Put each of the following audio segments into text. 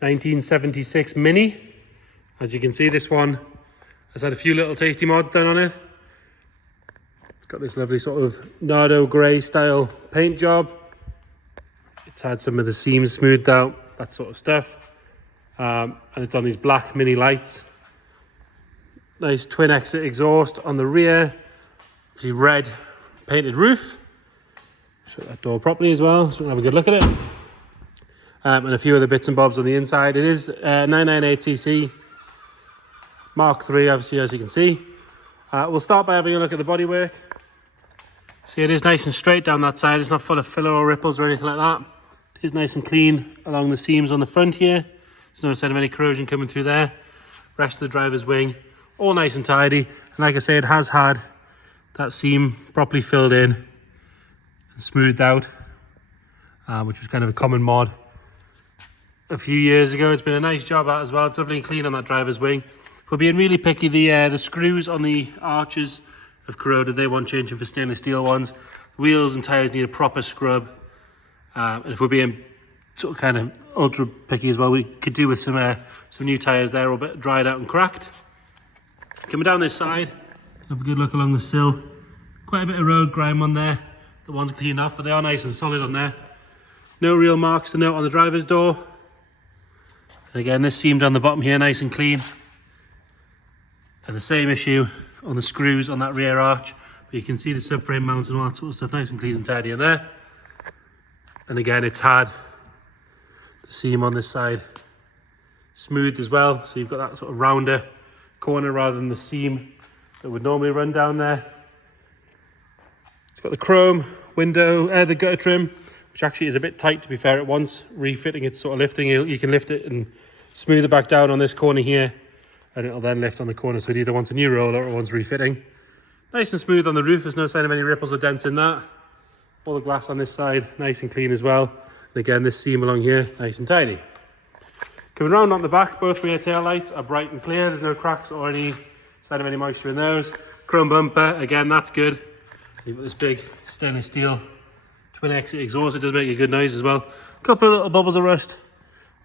1976 Mini. As you can see, this one has had a few little tasty mods done on it. It's got this lovely sort of Nardo grey style paint job. It's had some of the seams smoothed out, that sort of stuff. And it's on these black mini lights. Nice twin exit exhaust on the rear. The red painted roof. Shut that door properly as well, so we can have a good look at it. And a few other bits and bobs on the inside. It is 998cc Mark III, obviously, as you can see. We'll start by having a look at the bodywork. See, it is nice and straight down that side. It's not full of filler or ripples or anything like that. It is nice and clean along the seams on the front here. There's no sign of any corrosion coming through there. Rest of the driver's wing, all nice and tidy. And like I say, it has had that seam properly filled in and smoothed out, which was kind of a common mod a few years ago. It's been a nice job out as well. It's lovely and clean on that driver's wing. If we're being really picky, the screws on the arches have corroded. They want changing for stainless steel ones. Wheels and tyres need a proper scrub. And if we're being sort of kind of ultra picky as well, we could do with some new tyres there, all a bit dried out and cracked. Coming down this side, have a good look along the sill. Quite a bit of road grime on there. The ones cleaned off, but they are nice and solid on there. No real marks to note on the driver's door. And again, this seam down the bottom here, nice and clean. And the same issue on the screws on that rear arch. But you can see the subframe mounts and all that sort of stuff, nice and clean and tidy in there. And again, it's had the seam on this side smoothed as well. So you've got that sort of rounder corner rather than the seam that would normally run down there. It's got the chrome window, the gutter trim, which actually is a bit tight, to be fair. At once refitting, it's sort of lifting. You can lift it and smooth it back down on this corner here, and it'll then lift on the corner, so it either wants a new roller or wants refitting. Nice and smooth on the roof. There's no sign of any ripples or dents in that. All the glass on this side, nice and clean as well. And again, this seam along here, nice and tidy. Coming round on the back, both rear tail lights are bright and clear. There's no cracks or any sign of any moisture in those. Chrome bumper, again, that's good. You've got this big stainless steel twin exit exhaust. It does make a good noise as well. A couple of little bubbles of rust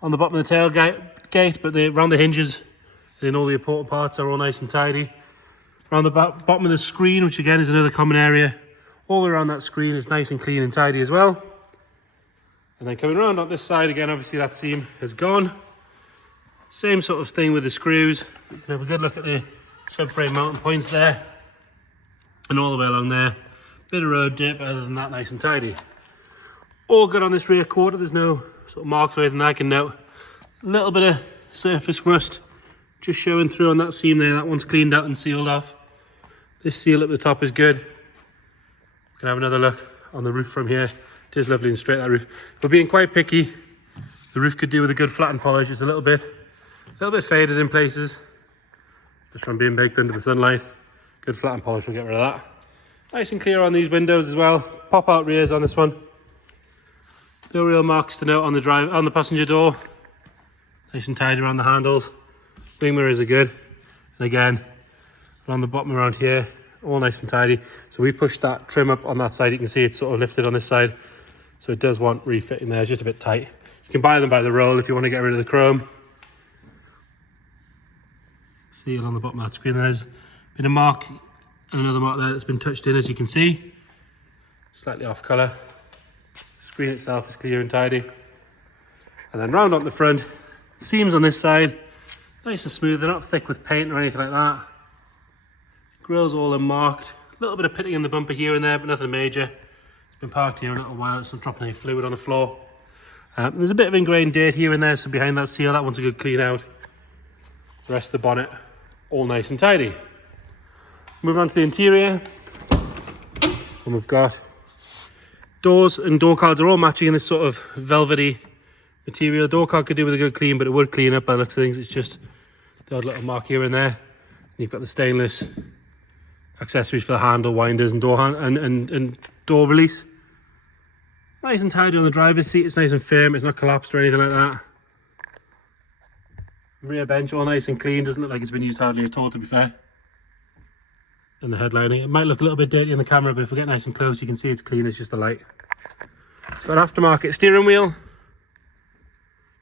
on the bottom of the tailgate, but around the hinges and in all the important parts are all nice and tidy. Around the bottom of the screen, which again is another common area, all the way around that screen is nice and clean and tidy as well. And then coming around on this side again, obviously that seam has gone. Same sort of thing with the screws. You can have a good look at the subframe mounting points there. And all the way along there. Bit of road dip, but other than that, nice and tidy. All good on this rear quarter. There's no sort of marks or anything I can note. A little bit of surface rust just showing through on that seam there. That one's cleaned out and sealed off. This seal at the top is good. We can have another look on the roof from here. It is lovely and straight, that roof. If we're being quite picky, the roof could do with a good flat and polish. It's a little bit faded in places, just from being baked under the sunlight. Good flat and polish will get rid of that. Nice and clear on these windows as well. Pop out rears on this one. No real marks to note on the passenger door. Nice and tidy around the handles. Wing mirrors are good. And again, on the bottom around here, all nice and tidy. So we pushed that trim up on that side. You can see it's sort of lifted on this side. So it does want refitting there. It's just a bit tight. You can buy them by the roll if you want to get rid of the chrome. Seal on the bottom of that screen. There's been a mark and another mark there that's been touched in, as you can see. Slightly off colour. The screen itself is clear and tidy. And then round on the front, seams on this side, nice and smooth. They're not thick with paint or anything like that. Grills all unmarked. A little bit of pitting in the bumper here and there, but nothing major. It's been parked here a little while. It's not dropping any fluid on the floor. There's a bit of ingrained dirt here and there, so behind that seal, that one's a good clean out. The rest of the bonnet, all nice and tidy. Moving on to the interior, and we've got doors and door cards are all matching in this sort of velvety material. Door card could do with a good clean, but it would clean up by the looks of things. It's just the odd little mark here and there. And you've got the stainless accessories for the handle, winders, and door and door release. Nice and tidy on the driver's seat. It's nice and firm. It's not collapsed or anything like that. Rear bench all nice and clean. Doesn't look like it's been used hardly at all, to be fair. And the headlining, it might look a little bit dirty in the camera, but if we get nice and close, you can see it's clean. It's just the light. It's got an aftermarket steering wheel.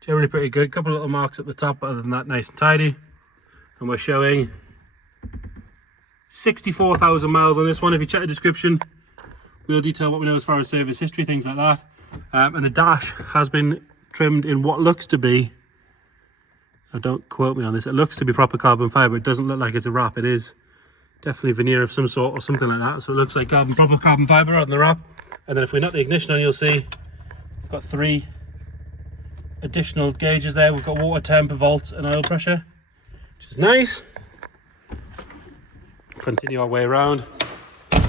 Generally pretty good. Couple of little marks at the top, but other than that, nice and tidy. And we're showing 64,000 miles on this one. If you check the description, we'll detail what we know as far as service history, things like that. And the dash has been trimmed in what looks to be, don't quote me on this, it looks to be proper carbon fibre. It doesn't look like it's a wrap. It is definitely veneer of some sort or something like that. So it looks like proper carbon fibre on the wrap. And then if we nut the ignition on, you'll see it's got 3 additional gauges there. We've got water temp, volts and oil pressure, which is nice. Continue our way around and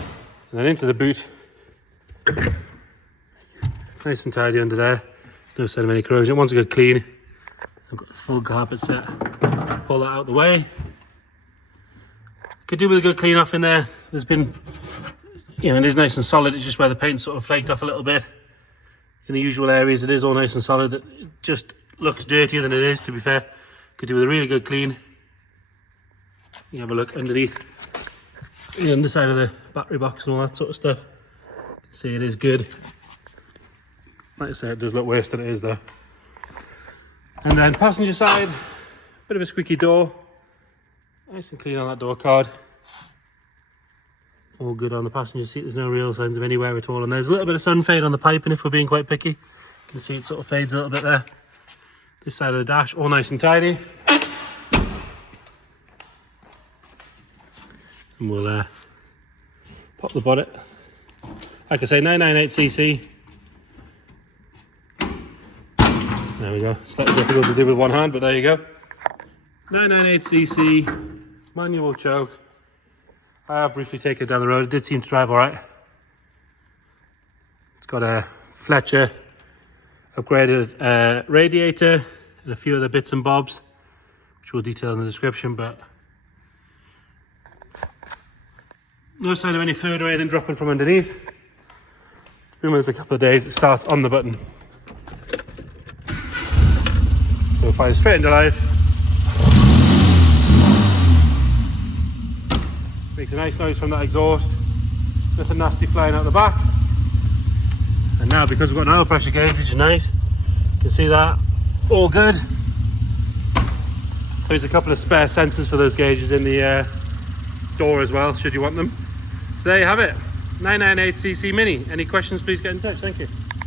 then into the boot. Nice and tidy under there. There's no sign of any corrosion. It wants a good clean. I've got this full carpet set. Pull that out the way. Could do with a good clean off in there. There's been, it is nice and solid. It's just where the paint's sort of flaked off a little bit. In the usual areas, it is all nice and solid. It just looks dirtier than it is, to be fair. Could do with a really good clean. You have a look underneath the underside of the battery box and all that sort of stuff. You can see it is good. Like I say, it does look worse than it is though. And then passenger side, bit of a squeaky door. Nice and clean on that door card. All good on the passenger seat. There's no real signs of any wear at all. And there's a little bit of sun fade on the piping if we're being quite picky. You can see it sort of fades a little bit there. This side of the dash, all nice and tidy. And we'll pop the bonnet. Like I say, 998cc. There we go. Slightly difficult to do with one hand, but there you go. 998cc, manual choke. I have briefly taken it down the road. It did seem to drive all right. It's got a Fletcher upgraded radiator and a few other bits and bobs, which we'll detail in the description, but no sign of any fluid or anything dropping from underneath. Been with us a couple of days. It starts on the button. So we'll fire straight into life. Makes a nice noise from that exhaust. Nothing nasty flying out the back. And now, because we've got an oil pressure gauge, which is nice, you can see that all good. There's a couple of spare sensors for those gauges in the door as well, should you want them. So there you have it, 998cc Mini. Any questions, please get in touch. Thank you.